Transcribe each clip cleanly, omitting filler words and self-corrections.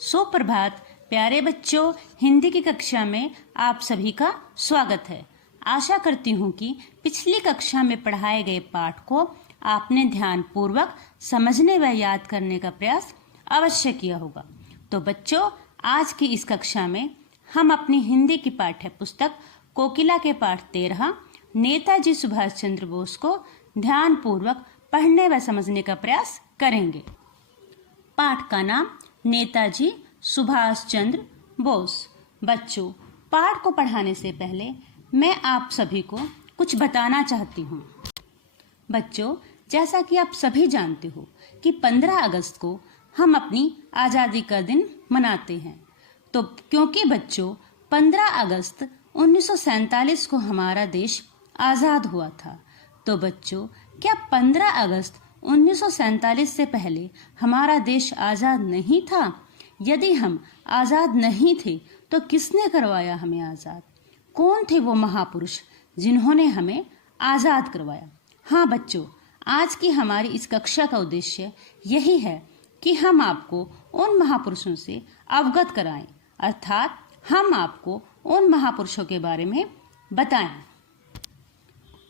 सुप्रभात प्यारे बच्चों, हिंदी की कक्षा में आप सभी का स्वागत है। आशा करती हूँ कि पिछली कक्षा में पढ़ाए गए पाठ को आपने ध्यानपूर्वक समझने व याद करने का प्रयास अवश्य किया होगा। तो बच्चों, आज की इस कक्षा में हम अपनी हिंदी की पाठ्य पुस्तक कोकिला के पाठ 13 नेताजी सुभाष चंद्र बोस को ध्यानपूर्वक पढ़ने व समझने का प्रयास करेंगे। पाठ का नाम नेताजी सुभाष चंद्र बोस। बच्चों, पाठ को पढ़ाने से पहले मैं आप सभी को कुछ बताना चाहती हूँ। बच्चों, जैसा कि आप सभी जानते हो कि 15 अगस्त को हम अपनी आज़ादी का दिन मनाते हैं। तो क्योंकि बच्चों 15 अगस्त 1947 को हमारा देश आज़ाद हुआ था, तो बच्चों क्या 15 अगस्त 1947 से पहले हमारा देश आज़ाद नहीं था? यदि हम आज़ाद नहीं थे तो किसने करवाया हमें आज़ाद? कौन थे वो महापुरुष जिन्होंने हमें आज़ाद करवाया? हाँ बच्चों, आज की हमारी इस कक्षा का उद्देश्य यही है कि हम आपको उन महापुरुषों से अवगत कराएं, अर्थात हम आपको उन महापुरुषों के बारे में बताएं।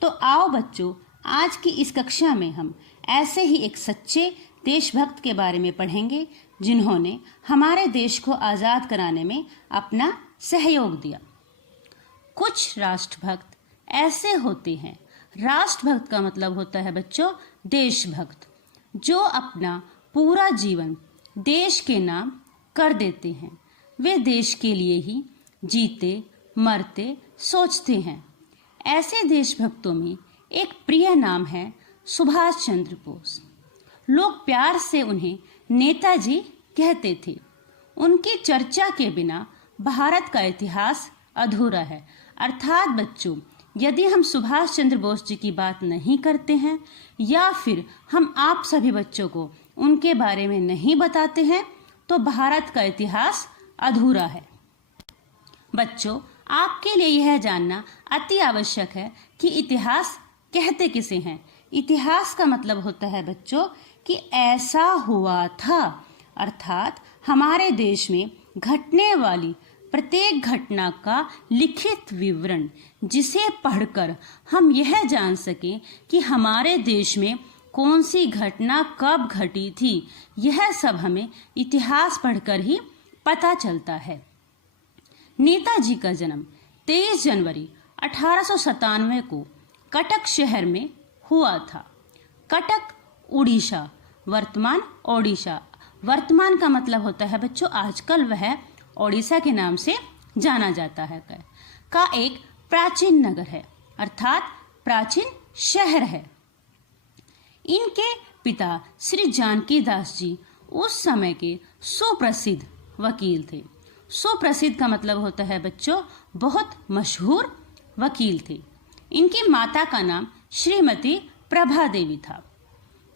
तो आओ बच्चों, आज की इस कक्षा में हम ऐसे ही एक सच्चे देशभक्त के बारे में पढ़ेंगे जिन्होंने हमारे देश को आज़ाद कराने में अपना सहयोग दिया। कुछ राष्ट्रभक्त ऐसे होते हैं, राष्ट्रभक्त का मतलब होता है बच्चों देशभक्त, जो अपना पूरा जीवन देश के नाम कर देते हैं। वे देश के लिए ही जीते मरते सोचते हैं। ऐसे देशभक्तों में एक प्रिय नाम है सुभाष चंद्र बोस। लोग प्यार से उन्हें नेताजी कहते थे। उनकी चर्चा के बिना भारत का इतिहास अधूरा है। अर्थात बच्चों, यदि हम सुभाष चंद्र बोस जी की बात नहीं करते हैं या फिर हम आप सभी बच्चों को उनके बारे में नहीं बताते हैं तो भारत का इतिहास अधूरा है। बच्चों, आपके लिए यह जानना अति आवश्यक है कि इतिहास कहते किसे हैं। इतिहास का मतलब होता है बच्चों कि ऐसा हुआ था, अर्थात हमारे देश में घटने वाली प्रत्येक घटना का लिखित विवरण, जिसे पढ़कर हम यह जान सकें कि हमारे देश में कौन सी घटना कब घटी थी। यह सब हमें इतिहास पढ़कर ही पता चलता है। नेताजी का जन्म 23 जनवरी 1897 को कटक शहर में हुआ था। कटक उड़ीसा, वर्तमान ओडिशा, वर्तमान का मतलब होता है बच्चों आजकल वह ओडिशा के नाम से जाना जाता है, का एक प्राचीन नगर है, अर्थात प्राचीन शहर है। इनके पिता श्री जानकी दास जी उस समय के सुप्रसिद्ध वकील थे। सुप्रसिद्ध का मतलब होता है बच्चों बहुत मशहूर वकील थे। इनकी माता का नाम श्रीमती प्रभा देवी था।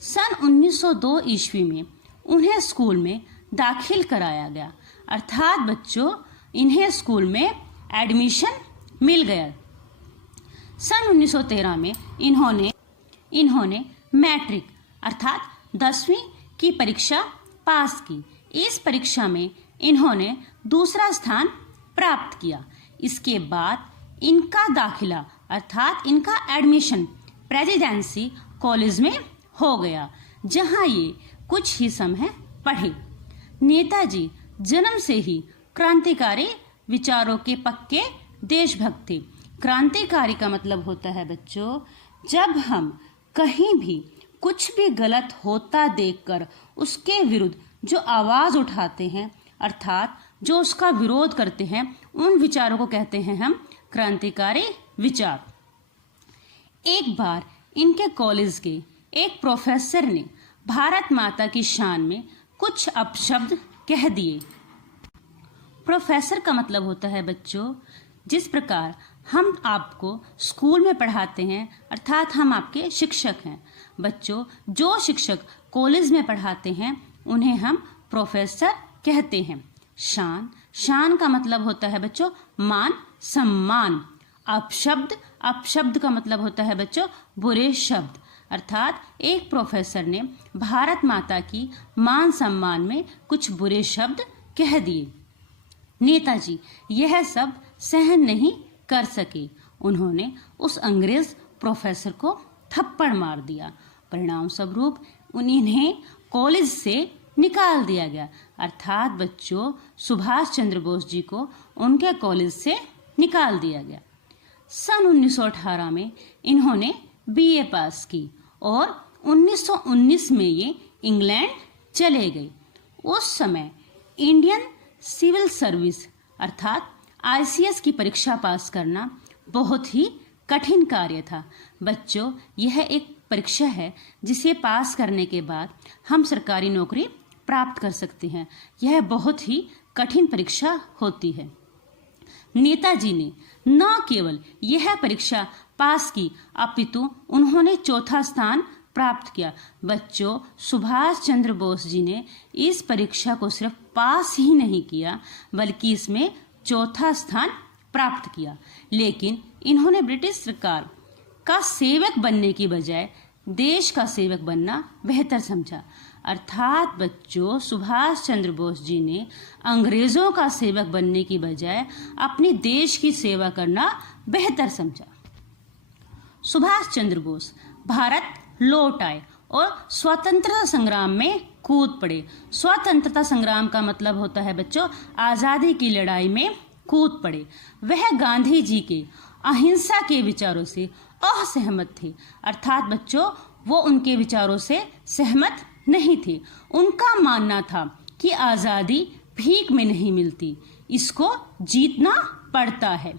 सन 1902 ईस्वी में उन्हें स्कूल में दाखिल कराया गया, अर्थात बच्चों इन्हें स्कूल में एडमिशन मिल गया। सन 1913 में इन्होंने मैट्रिक अर्थात 10वीं की परीक्षा पास की। इस परीक्षा में इन्होंने दूसरा स्थान प्राप्त किया। इसके बाद इनका दाखिला अर्थात इनका एडमिशन प्रेसिडेंसी कॉलेज में हो गया, जहां ये कुछ ही समय पढ़े। नेताजी जन्म से ही क्रांतिकारी विचारों के पक्के देशभक्त थे। क्रांतिकारी का मतलब होता है बच्चों जब हम कहीं भी कुछ भी गलत होता देखकर उसके विरुद्ध जो आवाज उठाते हैं, अर्थात जो उसका विरोध करते हैं, उन विचारों को कहते हैं हम क्रांतिकारी विचार। एक बार इनके कॉलेज के एक प्रोफेसर ने भारत माता की शान में कुछ अपशब्द कह दिए। प्रोफेसर का मतलब होता है बच्चों जिस प्रकार हम आपको स्कूल में पढ़ाते हैं, अर्थात हम आपके शिक्षक हैं। बच्चों, जो शिक्षक कॉलेज में पढ़ाते हैं उन्हें हम प्रोफेसर कहते हैं। शान का मतलब होता है बच्चों मान सम्मान। अपशब्द का मतलब होता है बच्चों बुरे शब्द, अर्थात एक प्रोफेसर ने भारत माता की मान सम्मान में कुछ बुरे शब्द कह दिए। नेताजी यह सब सहन नहीं कर सके। उन्होंने उस अंग्रेज प्रोफेसर को थप्पड़ मार दिया। परिणाम स्वरूप उन्हें कॉलेज से निकाल दिया गया। अर्थात बच्चों, सुभाष चंद्र बोस जी को उनके कॉलेज से निकाल दिया गया। सन 1918 में इन्होंने बीए पास की और 1919 में ये इंग्लैंड चले गए। उस समय इंडियन सिविल सर्विस अर्थात आईसीएस की परीक्षा पास करना बहुत ही कठिन कार्य था। बच्चों, यह एक परीक्षा है जिसे पास करने के बाद हम सरकारी नौकरी प्राप्त कर सकते हैं। यह बहुत ही कठिन परीक्षा होती है। नेताजी ने न केवल यह परीक्षा पास की अपितु उन्होंने चौथा स्थान प्राप्त किया। बच्चों, सुभाष चंद्र बोस जी ने इस परीक्षा को सिर्फ पास ही नहीं किया बल्कि इसमें चौथा स्थान प्राप्त किया। लेकिन इन्होंने ब्रिटिश सरकार का सेवक बनने की बजाय देश का सेवक बनना बेहतर समझा। अर्थात बच्चों, सुभाष चंद्र बोस जी ने अंग्रेजों का सेवक बनने की बजाय अपने देश की सेवा करना बेहतर समझा। सुभाष चंद्र बोस भारत लौट आए और स्वतंत्रता संग्राम में कूद पड़े। स्वतंत्रता संग्राम का मतलब होता है बच्चों, आजादी की लड़ाई में कूद पड़े। वह गांधी जी के अहिंसा के विचारों से असहमत थे। अर्थात बच्चों, वो उनके विचारों से सहमत नहीं थे। उनका मानना था कि आजादी भीख में नहीं मिलती, इसको जीतना पड़ता है।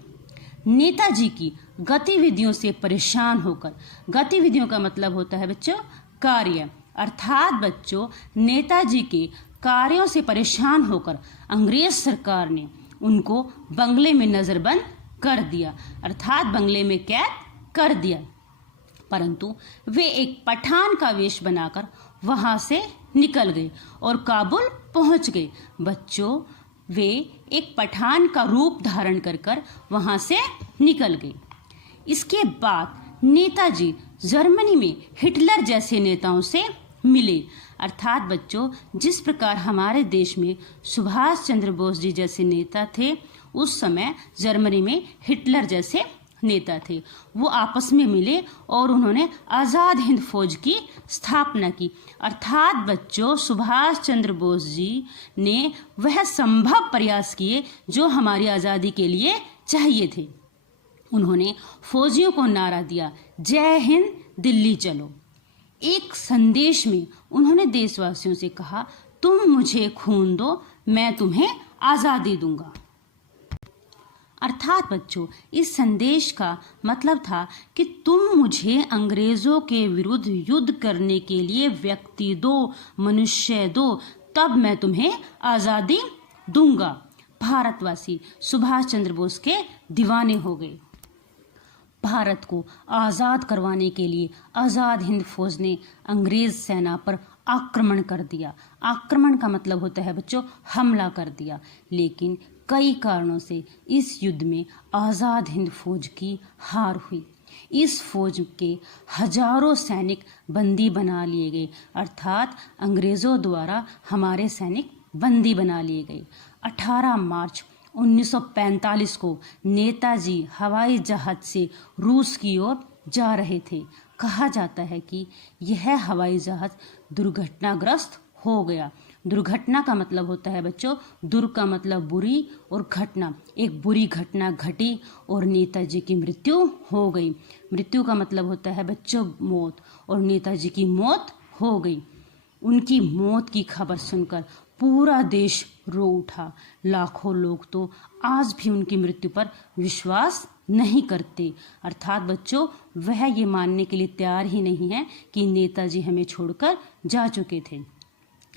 नेताजी की गतिविधियों से परेशान होकर, गतिविधियों का मतलब होता है बच्चों कार्य, अर्थात बच्चों नेताजी के कार्यों से परेशान होकर अंग्रेज सरकार ने उनको बंगले में नजरबंद कर दिया, अर्थात बंगले में कैद कर दिया। परंतु वे एक पठान का वेश बनाकर वहां से निकल गए और काबुल पहुंच गए। बच्चों, वे एक पठान का रूप धारण कर वहां से निकल गए। इसके बाद नेताजी जर्मनी में हिटलर जैसे नेताओं से मिले। अर्थात बच्चों, जिस प्रकार हमारे देश में सुभाष चंद्र बोस जी जैसे नेता थे, उस समय जर्मनी में हिटलर जैसे नेता थे। वो आपस में मिले और उन्होंने आज़ाद हिंद फौज की स्थापना की। अर्थात बच्चों, सुभाष चंद्र बोस जी ने वह संभव प्रयास किए जो हमारी आज़ादी के लिए चाहिए थे। उन्होंने फौजियों को नारा दिया, जय हिंद, दिल्ली चलो। एक संदेश में उन्होंने देशवासियों से कहा, तुम मुझे खून दो, मैं तुम्हें आज़ादी दूंगा। अर्थात बच्चों, इस संदेश का मतलब था कि तुम मुझे अंग्रेजों के विरुद्ध युद्ध करने के लिए व्यक्ति दो, मनुष्य दो, तब मैं तुम्हें आज़ादी दूंगा। भारतवासी सुभाष चंद्र बोस के दीवाने हो गए। भारत को आज़ाद करवाने के लिए आज़ाद हिंद फौज ने अंग्रेज सेना पर आक्रमण कर दिया। आक्रमण का मतलब होता है बच्चों हमला कर दिया। लेकिन कई कारणों से इस युद्ध में आज़ाद हिंद फौज की हार हुई। इस फौज के हजारों सैनिक बंदी बना लिए गए, अर्थात अंग्रेज़ों द्वारा हमारे सैनिक बंदी बना लिए गए। 18 मार्च 1945 को नेताजी हवाई जहाज से रूस की ओर जा रहे थे। कहा जाता है कि यह हवाई जहाज दुर्घटनाग्रस्त हो गया। दुर्घटना का मतलब होता है बच्चों, दुर् का मतलब बुरी और घटना, एक बुरी घटना घटी और नेताजी की मृत्यु हो गई। मृत्यु का मतलब होता है बच्चों मौत, और नेताजी की मौत हो गई। उनकी मौत की खबर सुनकर पूरा देश रो उठा। लाखों लोग तो आज भी उनकी मृत्यु पर विश्वास नहीं करते। अर्थात बच्चों, वह ये मानने के लिए तैयार ही नहीं है कि नेताजी हमें छोड़कर जा चुके थे।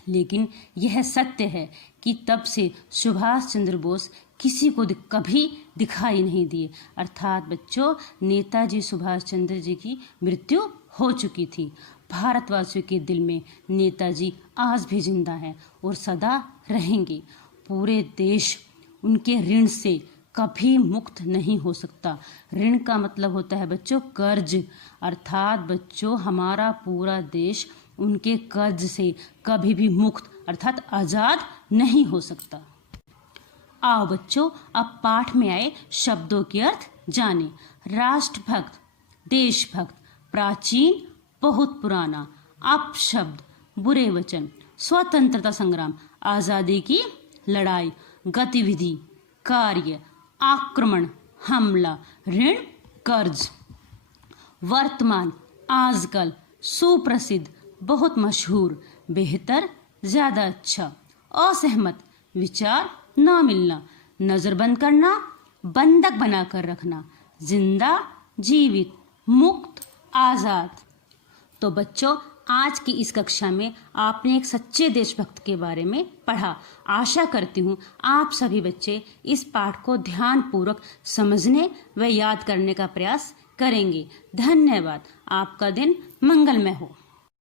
लेकिन यह सत्य है कि तब से सुभाष चंद्र बोस किसी को कभी दिखाई नहीं दिए। अर्थात बच्चों, नेताजी सुभाष चंद्र जी की मृत्यु हो चुकी थी। भारतवासियों के दिल में नेताजी आज भी जिंदा हैं और सदा रहेंगे। पूरे देश उनके ऋण से कभी मुक्त नहीं हो सकता। ऋण का मतलब होता है बच्चों कर्ज, अर्थात बच्चों हमारा पूरा देश उनके कर्ज से कभी भी मुक्त अर्थात आजाद नहीं हो सकता। आओ बच्चों, अब पाठ में आए शब्दों के अर्थ जाने। राष्ट्रभक्त, देशभक्त, प्राचीन, बहुत पुराना, अपशब्द, बुरे वचन, स्वतंत्रता संग्राम, आजादी की लड़ाई, गतिविधि, कार्य, आक्रमण, हमला, ऋण, कर्ज, वर्तमान, आजकल, सुप्रसिद्ध, बहुत मशहूर, बेहतर, ज्यादा अच्छा, असहमत, विचार ना मिलना, नजरबंद करना, बंधक बनाकर रखना, जिंदा, जीवित, मुक्त, आजाद। तो बच्चों, आज की इस कक्षा में आपने एक सच्चे देशभक्त के बारे में पढ़ा। आशा करती हूँ आप सभी बच्चे इस पाठ को ध्यानपूर्वक समझने व याद करने का प्रयास करेंगे। धन्यवाद। आपका दिन मंगलमय हो।